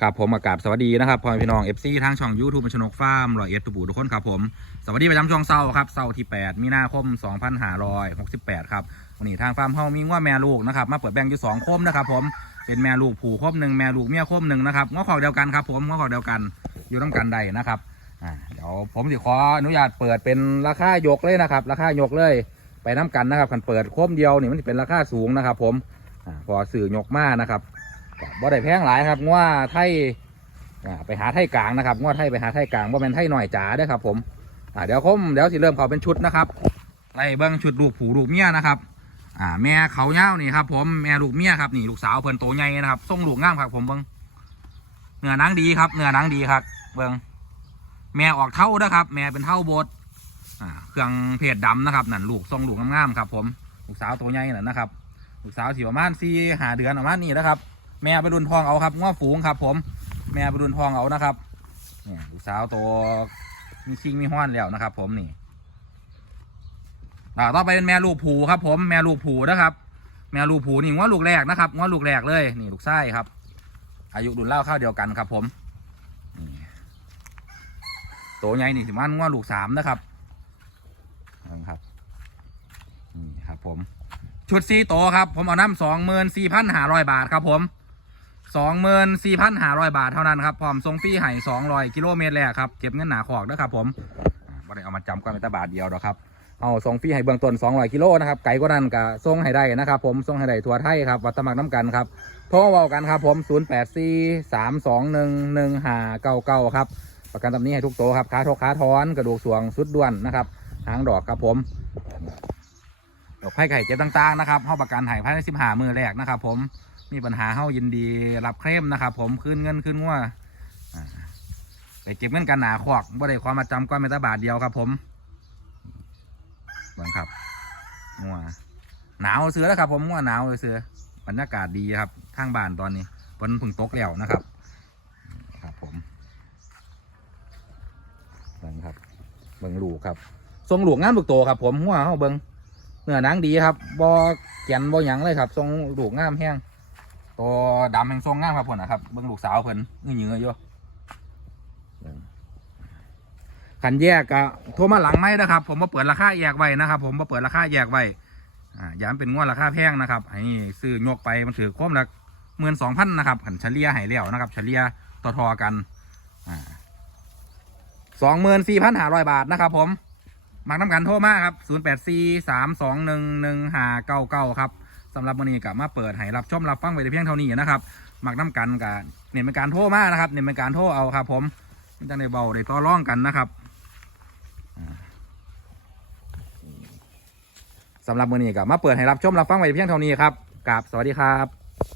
ครับผมอากาศสวัสดีนะครับพ่อพี่น้องเอฟซีทางช่องยูทูบชนกฟาร์มรอยเอ็ดตุบูทุกคนครับผมสวัสดีประจำช่วงเศร้าครับเศร้าที่ 8 มีนาคม 2568 ครับวันนี้ทางฟาร์มเฮามีง้อแม่ลูกนะครับมาเปิดแบ่งอยู่2คมนะครับผมเป็นแม่ลูกผูคมหนึ่งแม่ลูกเมียคมหนึ่งนะครับง้อขอกเดียวกันครับผมง้อขอกเดียวกันอยู่ต้องกันใดนะครับอ่าเดี๋ยวผมสิขออนุญาตเปิดเป็นราคายกเลยนะครับ ราคายกเลยไปน้กันนะครับคันเปิดโคมเดียวนี่มันเป็นราคาสูงนะครับ ผมอาพอสื่อยกมากนะครับ บ่ได้แพงหลายครับง้อไทยอ่าไปหาไทยกลางนะครับงวดไทยไปหาไทยกลางว่าเป็นไทยหน่อยจ๋าด้อครับผมเดี๋ยวคมเดี๋ยวสิเริ่มเขาเป็นชุดนะครับไล่เบิ้งชุดลูกผูลูกเมียนะครับอ่าแม่เขาเง่านี่ครับผมแม่ลูกเมียครับนี่ลูกสาวเพิ่นโตใหญ่นะครับทรงลูกง่ามครับผมเบิ้งเนื้อนังดีครับเนื้อนังดีครับเบิ้งแม่ออกเท่าเด้อครับ แม่เป็นเท่าโบดอ่าเครื่องเพจดำนะครับนั่นลูกทรงลูกงามๆครับ ผมลูกสาวโตใหญ่นั่นนะครับ ลูกสาวสีประมาณสี่หาเดือนประมาณนี้นะครับ แม่ไปรุนทองเอาครับง้อฝูงครับ ผม แม่ไปรุนทองเอานะครับเนี่ยลูกสาวตัวมีชิงมีห้อนแล้วนะครับ ผมนี่อ่าต่อไปเป็นแม่ลูกผูครับ ผมแม่ลูกผูนะครับ แม่ลูกผูนี่ง้อลูกแรกนะครับง้อลูกแรกเลยนี่ลูกไส้ครับ อายุดุลเล่าข้าวเดียวกันครับ ผมนี่โตใหญ่นี่สิมันง้อลูกสามนะครับนะครับนี่ครับผม ชุดซีโตครับ ผมเอาน้ำสองหมื่นสี่พันห้าร้อยบาทครับผม สองหมื่นสี่พันห้าร้อยบาทเท่านั้นครับพร้อมทรงฟรีให้สองร้อยกิโลเมตรแรกครับเก็บเงินหนาขอกนะครับผมอ่าบ่ได้เอามาจำก่อนเป็นตาบาทเดียวหรอกครับเอาทรงฟรีให้เบื้องต้นสองร้อยกิโลนะครับไก่ก็นั่นก็ทรงให้ได้นะครับผมทรงให้ได้ทั่วไทยครับวัดสมัครน้ำกันครับโทรมาเว้ากันครับผมศูนย์แปดสี่สามสองหนึ่งหนึ่งหาเก้าเก้าครับประกันตำนี้ให้ทุกโตวครับขาทกขาทอนกระดูกสวงสุดด้วนนะครับหางดอกครับผมดอกไผ่ไข่เจ็บต่างๆนะครับเข้าประกันให้ภายในสิบห้ามือแรกนะครับผม มีปัญหาเฮายินดีรับเคลมนะครับ ผมคืนเงินคืนงัวอ่าไปเก็บเงินกันหนาควักบ่ได้ความมาจำก้อนเมตาบาทเดียวครับ ผมบังครับงัวหนาวเสือแล้วครับ ผมงัวหนาวเลยเสือบรรยากาศดีครับข้างบ้านตอนนี้ฝนเพึ่งตกแล้วนะครับ ครับ ผมบิ่งครับเบิ่งลูกครับทรงหลูกงามลูกโตครับ ผมหัวเฮาเบิงเนื้อหนังดีครับบ่แกนบ่หยังเลยครับทรงหลูกงามแห้ง ตัวดำแห่งทรงงามครับผมนะครับเบิ่งลูกสาวเพิ่นเงื้อเงื้ออยู่ขันแยกก็โทรมาหลังไม่นะครับ ผมมาเปิดราคาแยกไว้นะครับ ผมมาเปิดราคาแยกไว้อ่าย้ำเป็นงวดราคาแพงนะครับไอ้ซื้อยกไปมันถือคมละหมื่นสองพันนะครับขันเฉลี่ยให้แล้วนะครับ เฉลี่ยต่อทอกันสองหมื่นสี่พันห้าร้อยบาทนะครับผมมักน้ำกันโทรมาครับศูนย์แปดสี่สามสองหนึ่งหนึ่งห้าเก้าเก้าครับ สำหรับวันนี้กับมาเปิดให้รับชมรับฟังไปแต่เพียงเท่านี้นะครับมักน้ำกันกับเน้นเป็นการโทรมานะครับเน้นเป็นการโทรเอาครับ ผมจะในเบาได้ต่อร่องกันนะครับอ่าสำหรับวันนี้กับมาเปิดให้รับชมรับฟังไปแต่เพียงเท่านี้ครับกับสวัสดีครับ